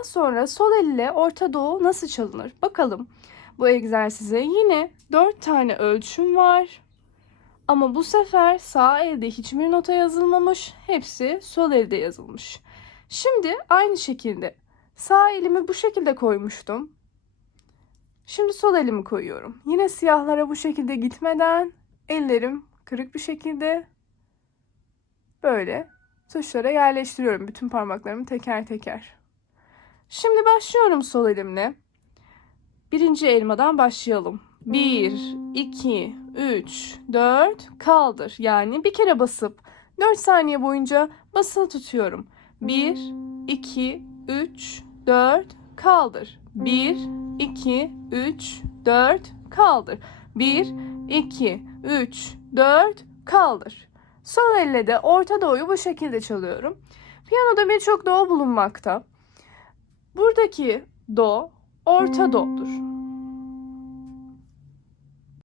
Daha sonra sol elle Orta Doğu nasıl çalınır? Bakalım. Bu egzersize yine 4 tane ölçüm var. Ama bu sefer sağ elde hiçbir nota yazılmamış. Hepsi sol elde yazılmış. Şimdi aynı şekilde sağ elimi bu şekilde koymuştum. Şimdi sol elimi koyuyorum. Yine siyahlara bu şekilde gitmeden ellerim kırık bir şekilde böyle tuşlara yerleştiriyorum bütün parmaklarımı teker teker. Şimdi başlıyorum sol elimle. Birinci elmadan başlayalım. 1, 2, 3, 4, kaldır. Yani bir kere basıp 4 saniye boyunca basılı tutuyorum. 1, 2, 3, 4, kaldır. 1, 2, 3, 4, kaldır. 1, 2, 3, 4, kaldır. Sol elle de orta doğuyu bu şekilde çalıyorum. Piyanoda birçok do bulunmakta. Buradaki do orta do'dur.